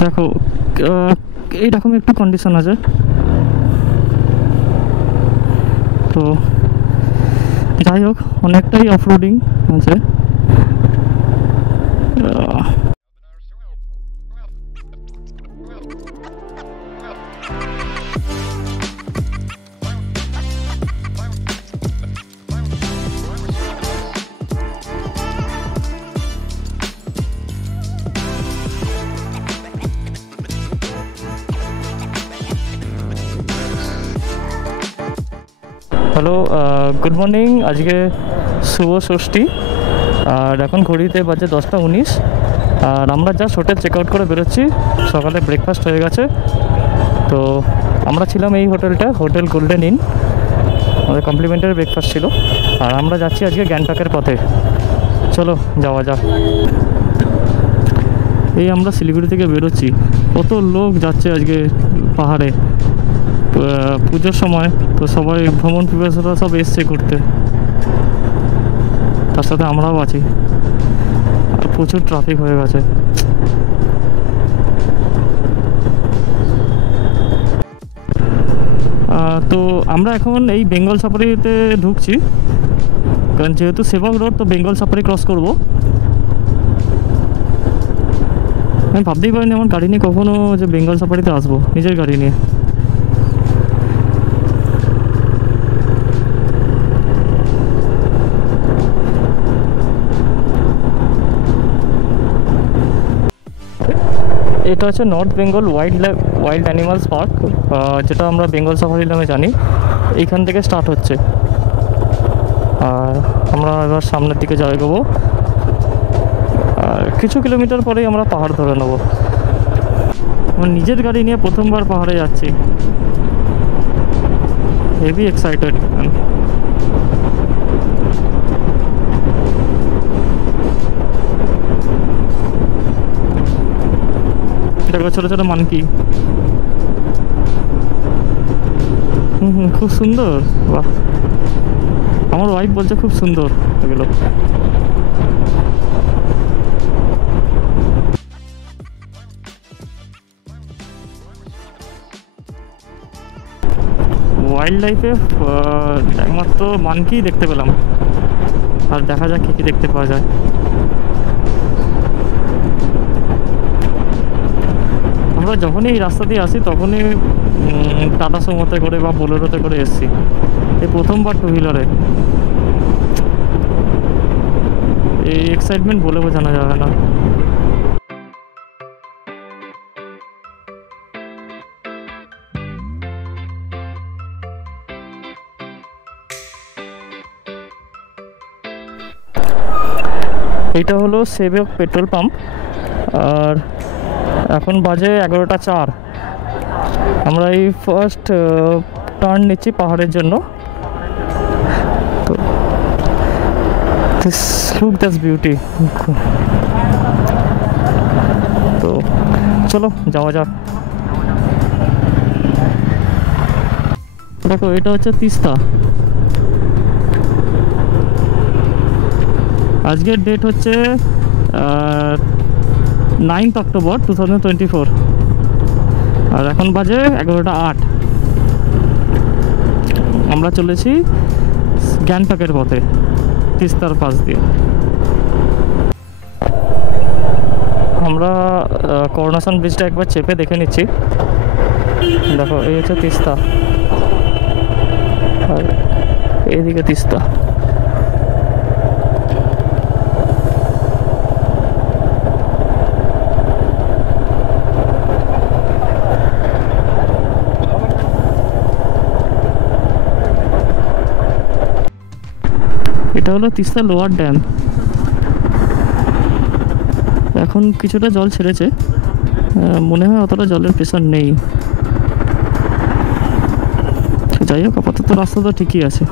দেখো এইরকম একটু কন্ডিশন আছে। তো যাই হোক, অনেকটাই অফরোডিং আছে। Hello, good morning. আজকে শুভ ষষ্ঠী, আর এখন ঘড়িতে বাজে 10টা 19। আর আমরা জাস্ট হোটেল চেক আউট করে বেরোচ্ছি। সকালে ব্রেকফাস্ট হয়ে গেছে। তো আমরা ছিলাম এই হোটেলটা, হোটেল গোল্ডেন ইন। আমাদের কমপ্লিমেন্টারি ব্রেকফাস্ট ছিল। আর আমরা যাচ্ছি আজকে গ্যাংটকের পথে। চলো যাওয়া যাক। এই আমরা শিলিগুড়ি থেকে বেরোচ্ছি। কত লোক যাচ্ছে আজকে পাহাড়ে পুজোর সময়। তো সবাই ভ্রমণ পিপাসুরা সব এসছে ঘুরতে, তার সাথে আমরাও আছি। আর প্রচুর ট্রাফিক হয়ে গেছে। তো আমরা এখন এই বেঙ্গল সাফারিতে ঢুকছি, কারণ যেহেতু সেবক রোড, তো বেঙ্গল সাফারি ক্রস করব। আমি ভাবতেই পারিনি আমার গাড়ি নিয়ে কখনো যে বেঙ্গল সাফারিতে আসবো, নিজের গাড়ি নিয়ে। এটা হচ্ছে নর্থ বেঙ্গল ওয়াইল্ড অ্যানিমালস পার্ক, যেটা আমরা বেঙ্গল সাফারি নামে জানি। এইখান থেকে স্টার্ট হচ্ছে। আর আমরা এবার সামনের দিকে এগোবো। আর কিছু কিলোমিটার পরেই আমরা পাহাড় ধরে নেব। আমার নিজের গাড়ি নিয়ে প্রথমবার পাহাড়ে যাচ্ছি, হেভি এক্সাইটেড। দেখো ছোটো ছোটো মানকি। খুব সুন্দর। বাহ, আমার ওয়াইফ বলছে খুব সুন্দর এগুলো। ওয়াইল্ড লাইফে একমাত্র মানকি দেখতে পেলাম। আর দেখা যাক কী কী দেখতে পাওয়া যায়। আমরা যখনই এই রাস্তা দিয়ে আসি তখনই টাটা সুমোতে করে বা বোলেরোতে করে এসছি। এই প্রথমবার টু হুইলারে। এই এক্সাইটমেন্ট বলে বোঝানো যাবে না। এইটা হলো সেবক পেট্রোল পাম্প। আর এখন বাজে 11টা 4। আমরা এই ফার্স্ট টার্ন নিচ্ছি পাহাড়ের জন্য। তো লুক দ্যাটস বিউটি। তো চলো যাওয়া যাক। দেখো এটা হচ্ছে তিস্তা। আজকের ডেট হচ্ছে 9th অক্টোবর 2024। আর এখন বাজে 11টা 8। আমরা চলেছি গ্যাংটকের পথে, তিস্তার পাশ দিয়ে। আমরা করোনাশন ব্রিজটা একবার চেপে দেখে নিচ্ছি। দেখো এই হচ্ছে তিস্তা, আর এইদিকে তিস্তা। এটা হলো তিস্তা লোয়ার ড্যাম। এখন কিছুটা জল ছেড়েছে, মনে হয় অতটা জলের প্রেশার নেই। যাই হোক, আপাতত রাস্তা তো ঠিকই আছে।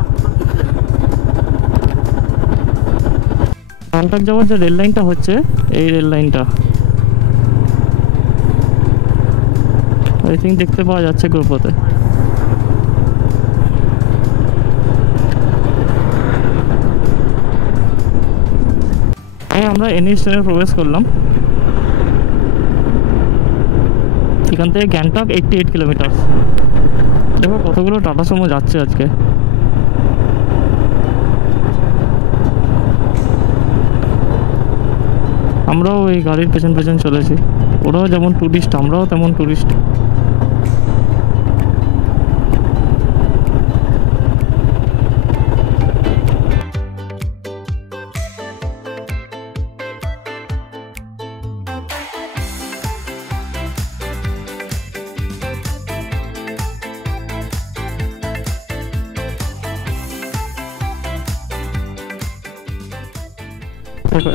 গ্যাংটক যাওয়ার যে রেল লাইনটা হচ্ছে, এই রেল লাইনটা আই থিঙ্ক দেখতে পাওয়া যাচ্ছে গ্রুপতে। আমরা এনএইচ 10 প্রবেশ করলাম। এখান থেকে গ্যাংটক 88 কিলোমিটার। দেখো কতগুলো টাটা সুমো যাচ্ছে আজকে। আমরাও এই গাড়ির পেছন পেছন চলেছি। ওরাও যেমন টুরিস্ট, আমরাও তেমন টুরিস্ট।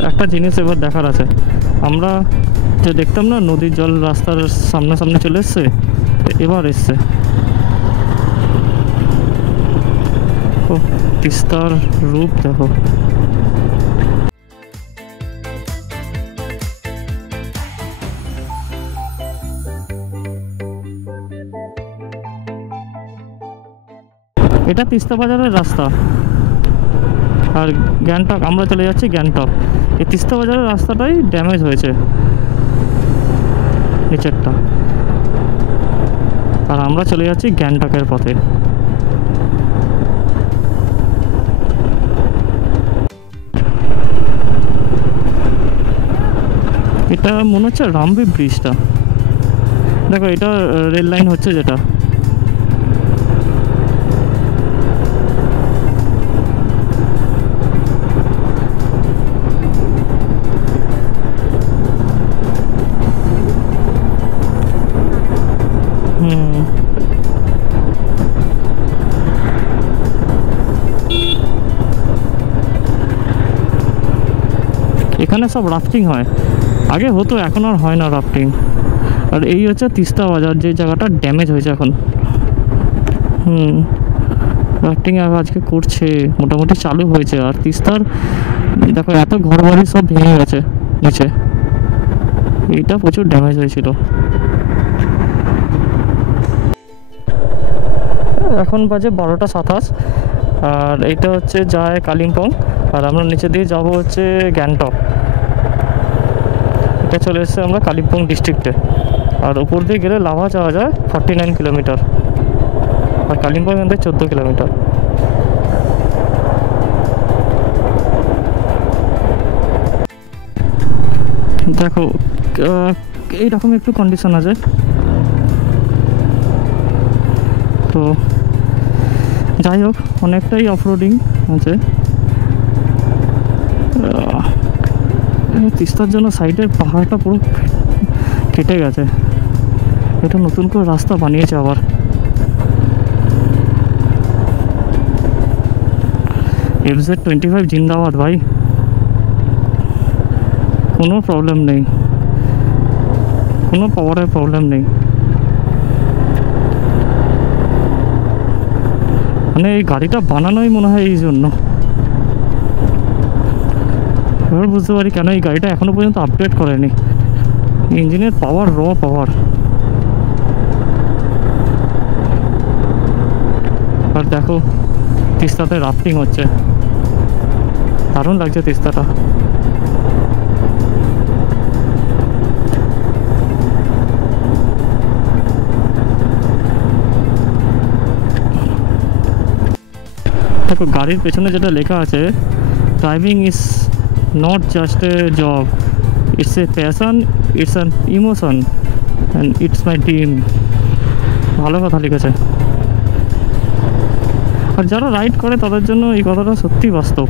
একটা জিনিস এবার দেখার আছে, আমরা যে দেখতাম না নদীর জল রাস্তার সামনাসামনি চলে এসছে, এবার এসছে। ও তিস্তার রূপ দেখো। এটা তিস্তা বাজারের রাস্তা, আর গ্যাংটক আমরা চলে যাচ্ছি গ্যাংটক। এই তিস্তা বাজারের রাস্তাটাই ড্যামেজ হয়েছে নিচেরটা, আর আমরা চলে যাচ্ছি গ্যাংটকের পথে। এটা মনে হচ্ছে রামবি ব্রিজটা, দেখো এটা রেল লাইন হচ্ছে যেটা। এখানে সব রাফটিং হয়, আগে হতো, এখন আর হয় না রাফটিং। আর এই হচ্ছে তিস্তা বাজার, যে জায়গাটা ড্যামেজ হয়েছে এখন। রাফটিং আজকে করছে, মোটামুটি চালু হয়েছে। আর তিস্তার দেখো এত ঘর বাড়ি সব ভেঙে গেছে নিচে, এইটা প্রচুর ড্যামেজ হয়েছিল। এখন বাজে 12টা 27, আর এইটা হচ্ছে যায় কালিম্পং, আর আমরা নিচে দিয়ে যাব হচ্ছে গ্যাংটক। এটা চলে এসেছে আমরা কালিম্পং ডিস্ট্রিক্টে, আর উপর দিয়ে গেলে লাভা যাওয়া যায় 49 কিলোমিটার, আর কালিম্পং এখান থেকে 14 কিলোমিটার। দেখো এইরকম একটু কন্ডিশন আছে। তো যাই হোক, অনেকটাই অফরোডিং আছে। তিস্তার জন্য সাইডের পাহাড়টা পুরো কেটে গেছে, এটা নতুন করে রাস্তা বানিয়েছে আবার। FZ25 জিন্দাবাদ ভাই, কোনো প্রবলেম নেই, কোনো পাওয়ারের প্রবলেম নেই। মানে এই গাড়িটা বানানোই মনে হয় এই জন্য। এবার বুঝতে পারি কেন এই গাড়িটা এখনো পর্যন্ত আপগ্রেড করেনি। ইঞ্জিনের পাওয়ার, র পাওয়ার। আর দেখো তিস্তাতে রাফটিং হচ্ছে, দারুণ লাগছে তিস্তাটা। দেখো গাড়ির পেছনে যেটা লেখা আছে, driving is not just a job, it's a passion, it's an emotion and it's my dream. ভালো কথা লিখেছে। আর যারা রাইড করে তাদের জন্য এই কথাটা সত্যি বাস্তব।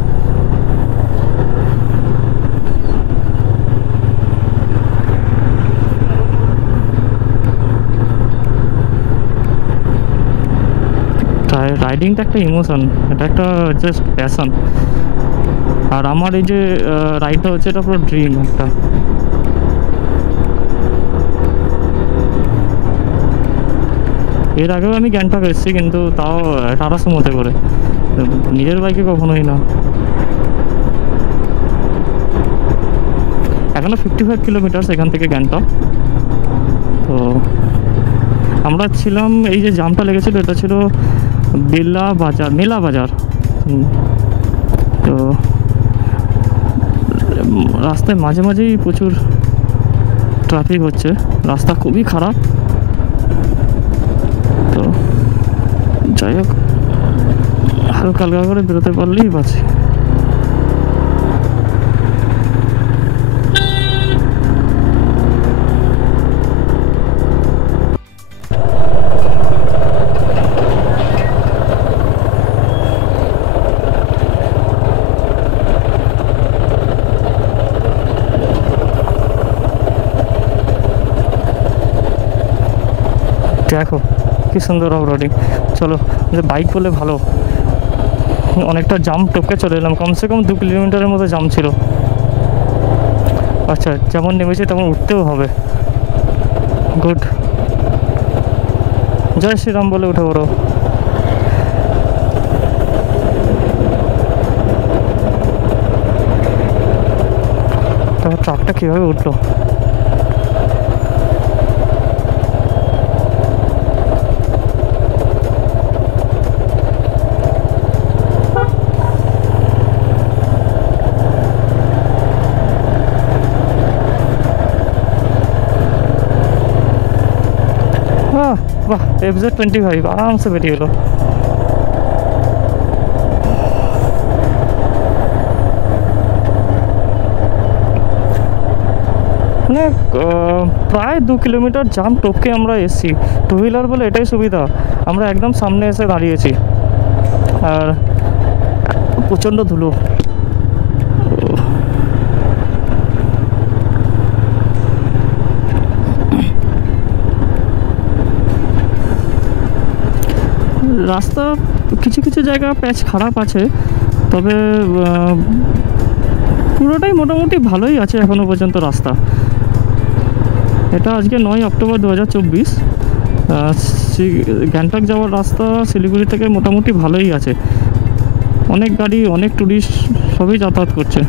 রাইডিংটা একটা ইমোশন, এটা একটা জাস্ট প্যাশন। আর আমার এই যে রাইডটা হচ্ছে, এটা পুরো ড্রিম একটা। এর আগেও আমি গ্যাংটক এসেছি, কিন্তু তাও টাটা সুমোতে করে, নিজের বাইকে কখনোই না। এখনো 55 কিলোমিটার এখান থেকে গ্যাংটক। তো আমরা ছিলাম, এই যে জামটা লেগেছিল এটা ছিল মেলা বাজার। তো রাস্তায় মাঝে মাঝেই প্রচুর ট্রাফিক হচ্ছে, রাস্তা খুবই খারাপ। যাই হোক, হালকা হালকা করে বেরোতে পারলেই বাঁচি। দেখো কি সুন্দর অফ রোডিং। চলো, যে বাইক বলে ভালো, অনেকটা জাম টপকে চলে এলাম, কমসে কম 2 কিলোমিটারের মতো জাম ছিল। আচ্ছা, যেমন নেমেছে তেমন উঠতেও হবে। গুড, জয় শ্রীরাম বলে উঠে পড়ো। তারপর ট্রাকটা কীভাবে উঠলো? বাহ, FZ25 আরামসে বেরিয়ে এলো। মানে প্রায় 2 কিলোমিটার জাম টপকে আমরা এসেছি। টু হুইলার বলে এটাই সুবিধা, আমরা একদম সামনে এসে দাঁড়িয়েছি। আর প্রচণ্ড ধুলো। রাস্তা কিছু কিছু জায়গা প্যাচ খারাপ আছে, তবে পুরোটাই মোটামুটি ভালোই আছে এখনও পর্যন্ত রাস্তা। এটা আজকে 9 অক্টোবর 2024। গ্যাংটক যাওয়ার রাস্তা শিলিগুড়ি থেকে মোটামুটি ভালোই আছে, অনেক গাড়ি অনেক ট্যুরিস্ট সবই যাতায়াত করছে।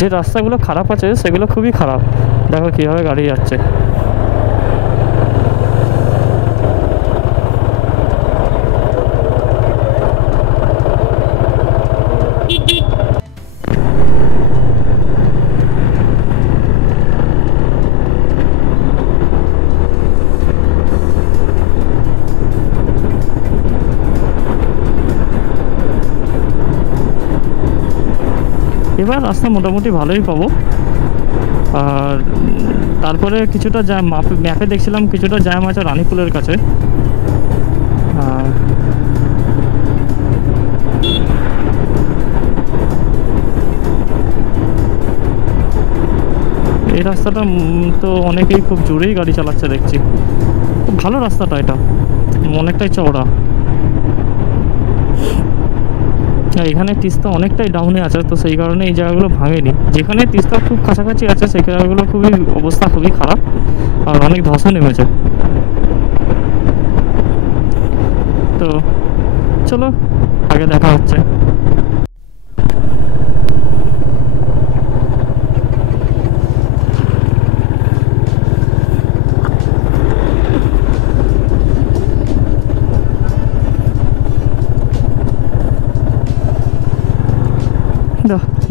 যে রাস্তাগুলো খারাপ আছে সেগুলো খুবই খারাপ। দেখো কীভাবে গাড়ি যাচ্ছে। এবার রাস্তা মোটামুটি ভালোই পাবো। আর তারপরে কিছুটা জ্যাম, ম্যাপে দেখছিলাম কিছুটা জ্যাম আছে রানীপুলের কাছে। এই রাস্তাটা তো অনেকেই খুব জোরেই গাড়ি চালাচ্ছে দেখছি। খুব ভালো রাস্তাটা, এটা অনেকটাই চওড়া। এখানে তিস্তা অনেকটাই ডাউনে আছে, তো সেই কারণে এই জায়গাগুলো ভাঙেনি। যেখানে তিস্তা খুব কাছাকাছি আছে সেই জায়গাগুলো খুবই অবস্থা খুবই খারাপ, আর অনেক ধসও নেমেছে। তো চলো, আগে দেখা হচ্ছে।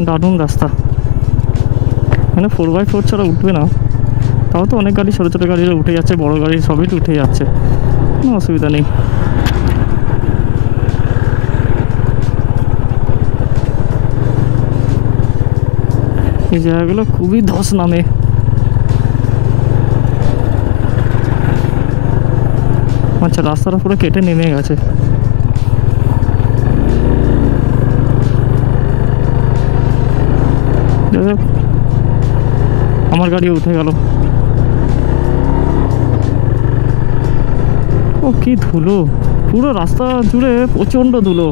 দারুণ রাস্তা, মানে 4x4 ছাড়া উঠবে না। তাও তো অনেক গাড়ি, ছোটো ছোটো গাড়িরা উঠে যাচ্ছে, বড় গাড়ি সবই উঠে যাচ্ছে, কোনো অসুবিধা নেই। এই জায়গাগুলো খুবই ধস নামে। আচ্ছা, রাস্তাটা পুরো কেটে নেমে গেছে। আমার গাড়ি উঠে গেল। ও কি ধুলো, পুরো রাস্তা জুড়ে প্রচণ্ড ধুলো।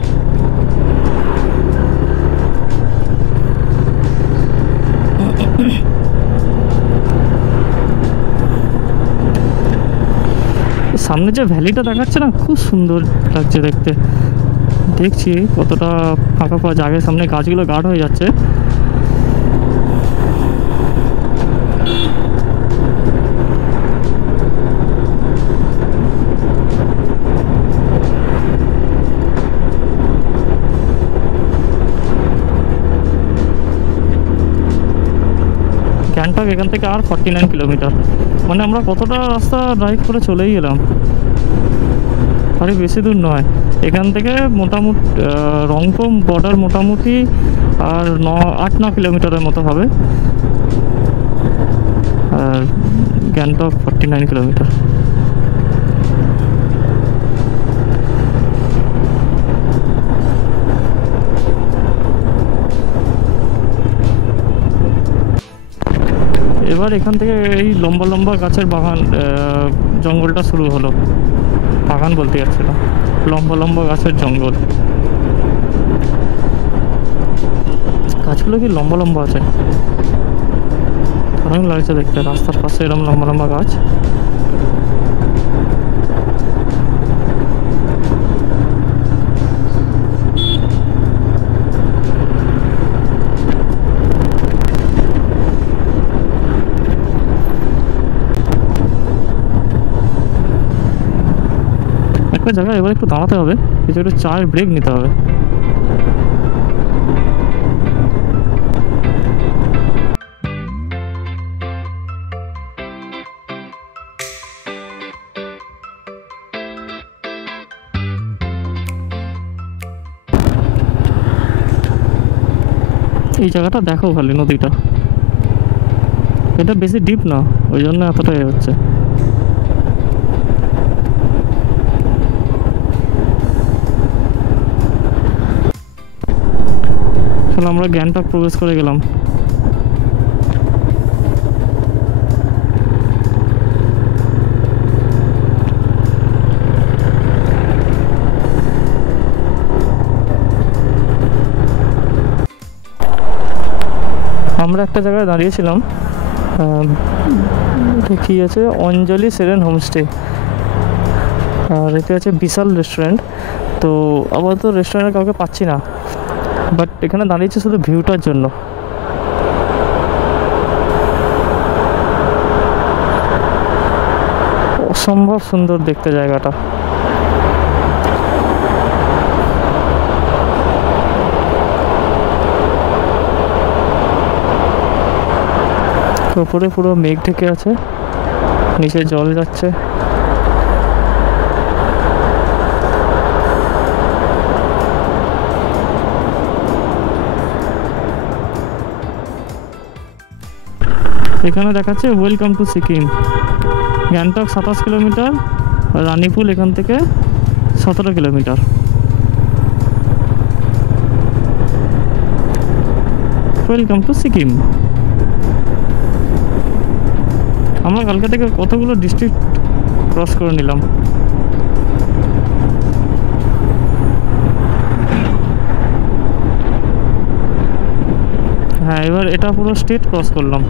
সামনে যে ভ্যালিটা দেখাচ্ছে না, খুব সুন্দর লাগছে দেখতে। দেখছি কতটা ফাঁকা পাওয়া যায়, সামনে গাছগুলো গাঢ় হয়ে যাচ্ছে। গ্যাংটক এখান থেকে আর 49 কিলোমিটার। মানে আমরা কতটা রাস্তা ড্রাইভ করে চলেই এলাম, আরে বেশি দূর নয় এখান থেকে। মোটামুটি রংপুর বর্ডার মোটামুটি আর 8-9 কিলোমিটারের মতো হবে, আর গ্যাংটক 49 কিলোমিটার। এবার এখান থেকে এই লম্বা লম্বা গাছের বাগান, জঙ্গলটা শুরু হলো। বাগান বলতে যাচ্ছে না, লম্বা লম্বা গাছের জঙ্গল। গাছগুলো কি লম্বা লম্বা আছে, দারুণ লাগছে দেখতে। রাস্তার পাশে এরকম লম্বা লম্বা গাছ। একটা জায়গায় এবার একটু দাঁড়াতে হবে, কিছু একটু চায়ের ব্রেক নিতে হবে। এই জায়গাটা দেখো খালি, নদীটা এটা বেশি ডিপ না, ওই জন্য এতটাই হচ্ছে। চলো আমরা গ্যাংটক প্রবেশ করে গেলাম। আমরা একটা জায়গায় দাঁড়িয়েছিলাম, কি আছে, অঞ্জলি সেরেন হোমস্টে, আর এতে আছে বিশাল রেস্টুরেন্ট। তো আপাতত রেস্টুরেন্টে কাউকে পাচ্ছি না, বাট এখানে দাঁড়িয়েছে শুধু ভিউটার জন্য। অসম্ভব সুন্দর দেখতে জায়গাটা। উপরে পুরো মেঘ ঢেকে আছে, নিচে জল যাচ্ছে। এখানে দেখাচ্ছে welcome to Sikkim. Gangtok 27 kilometre, Ranipul এখান থেকে 17 কিলোমিটার। Welcome to Sikkim. আমরা কালকে থেকে কতগুলো ডিস্ট্রিক্ট ক্রস করে নিলাম। হ্যাঁ, এবার এটা পুরো স্টেট ক্রস করলাম।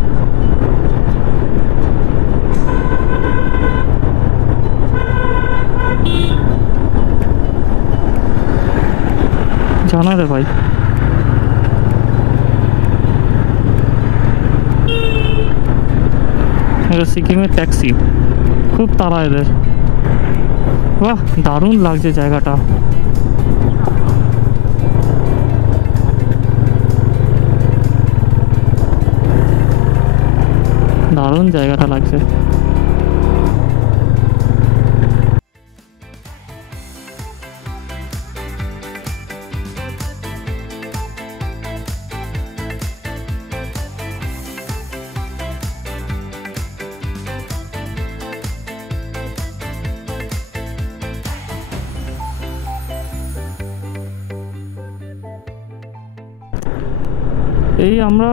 জানা রে ভাই, এটা সিকিমের ট্যাক্সি, খুব তাড়া এদের। বাহ, দারুণ লাগছে জায়গাটা। দারুণ জায়গাটা লাগছে। এই আমরা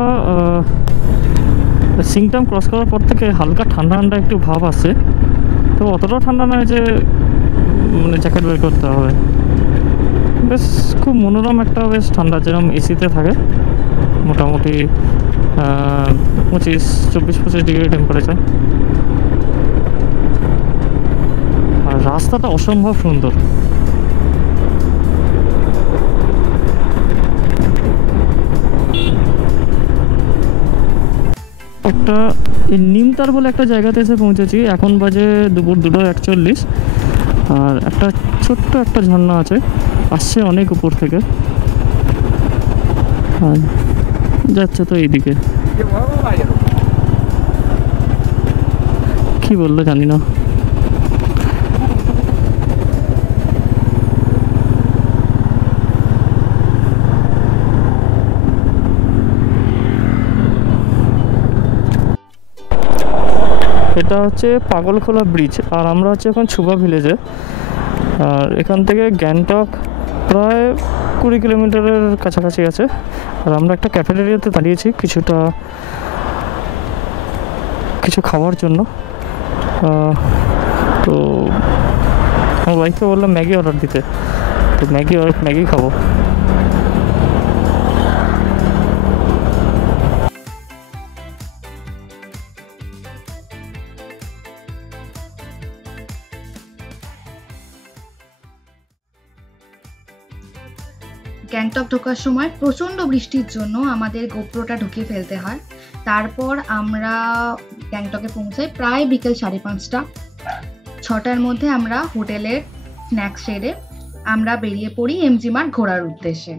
সিংটাম ক্রস করার পর থেকে হালকা ঠান্ডা ঠান্ডা একটু ভাব আসে, তো অতটাও ঠান্ডা নয় যে মানে জ্যাকেট বের করতে হবে। বেশ খুব মনোরম একটা, বেশ ঠান্ডা, যেরকম এসিতে থাকে মোটামুটি 24-25 ডিগ্রি টেম্পারেচার। আর রাস্তাটা অসম্ভব সুন্দর। একটা নিমতার বলে একটা জায়গাতে এসে পৌঁছেছি, এখন বাজে দুপুর 2:41। আর একটা ছোট্ট একটা ঝর্ণা আছে, আসছে অনেক উপর থেকে, আর যাচ্ছে তো এইদিকে। কি বললো জানি না। এটা হচ্ছে পাগলখোলা ব্রিজ, আর আমরা হচ্ছে এখন ছুবা ভিলেজে। আর এখান থেকে গ্যাংটক প্রায় 20 কিলোমিটারের কাছাকাছি আছে। আর আমরা একটা ক্যাফেটেরিয়াতে দাঁড়িয়েছি কিছু খাওয়ার জন্য। তো আমার ওয়াইফকে বললাম ম্যাগি অর্ডার দিতে, তো ম্যাগি খাবো। গ্যাংটক ঢোকার সময় প্রচণ্ড বৃষ্টির জন্য আমাদের গোপ্রোটা ঢুকিয়ে ফেলতে হয়। তারপর আমরা গ্যাংটকে পৌঁছাই প্রায় বিকেল 5:30। 6টার মধ্যে আমরা হোটেলের স্ন্যাক্স সেরে আমরা বেরিয়ে পড়ি এমজি মার্ট ঘোরার উদ্দেশ্যে।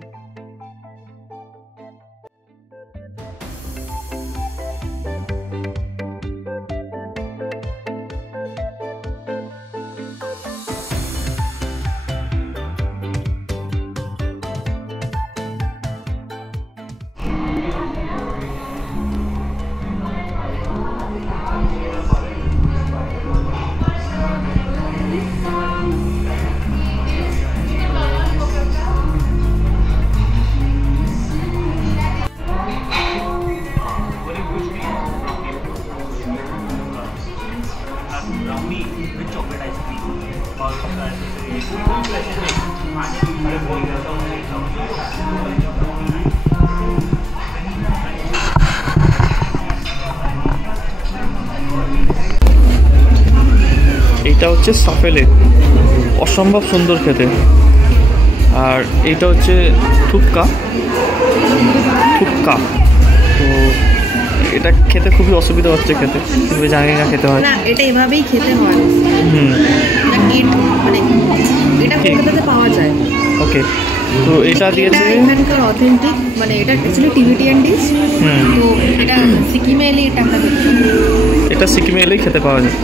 এইটা হচ্ছে সাফেলে, অসম্ভব সুন্দর খেতে। আর এইটা হচ্ছে থুপকা। তো এটা খেতে খুবই অসুবিধা হচ্ছে খেতে, কিন্তু জানি না খেতে হয় না, এটা এভাবেই খেতে হয়। মানে এটা কলকাতাতে পাওয়া যায়। ওকে, তো এটা দিয়েছে এখানকার অথেন্টিক, মানে এটা অ্যাকচুয়ালি টিবেটিয়ান ডিশ। তো এটা সিকিমে এলে এটা সিকিমে এলেই খেতে পাওয়া যায়।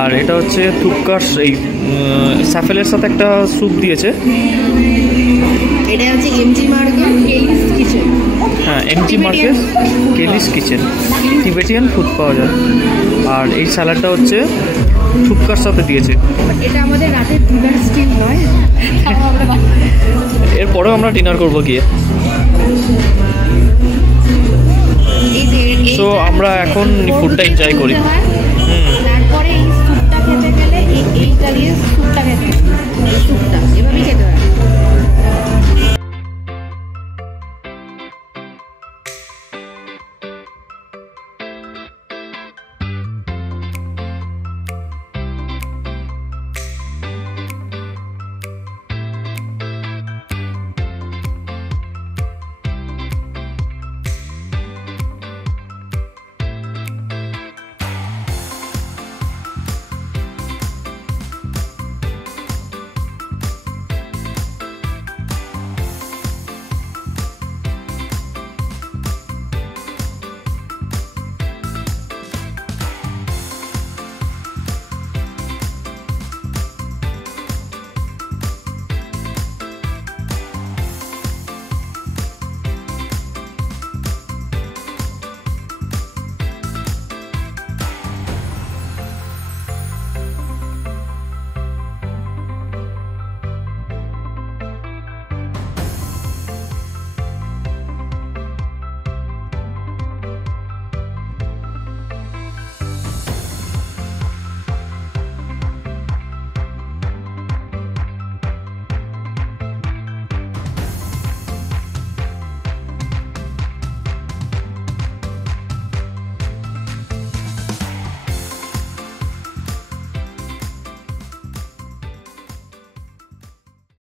আর এটা হচ্ছে থুপকার এই সাফেলের সাথে একটা স্যুপ দিয়েছে। এটা হচ্ছে এমজি মার্কেট কেলিস কিচেন। হ্যাঁ, এমজি মার্কেট কেলিস কিচেন, টিবেটিয়ান ফুড পাওয়া যায়। আর এই স্যালাডটা হচ্ছে থুপকার সাথে দিয়েছে। এটা আমাদের রাতের ডিনার স্টিল নয়, এরপরেও আমরা ডিনার করবো গিয়ে। সো আমরা এখন ফুডটা এনজয় করি। তারপরে এই স্যুপটা খেতে গেলে এইটা দিয়ে স্যুপটা খেতে, এই স্যুপটা এভাবেই খেতে হয়।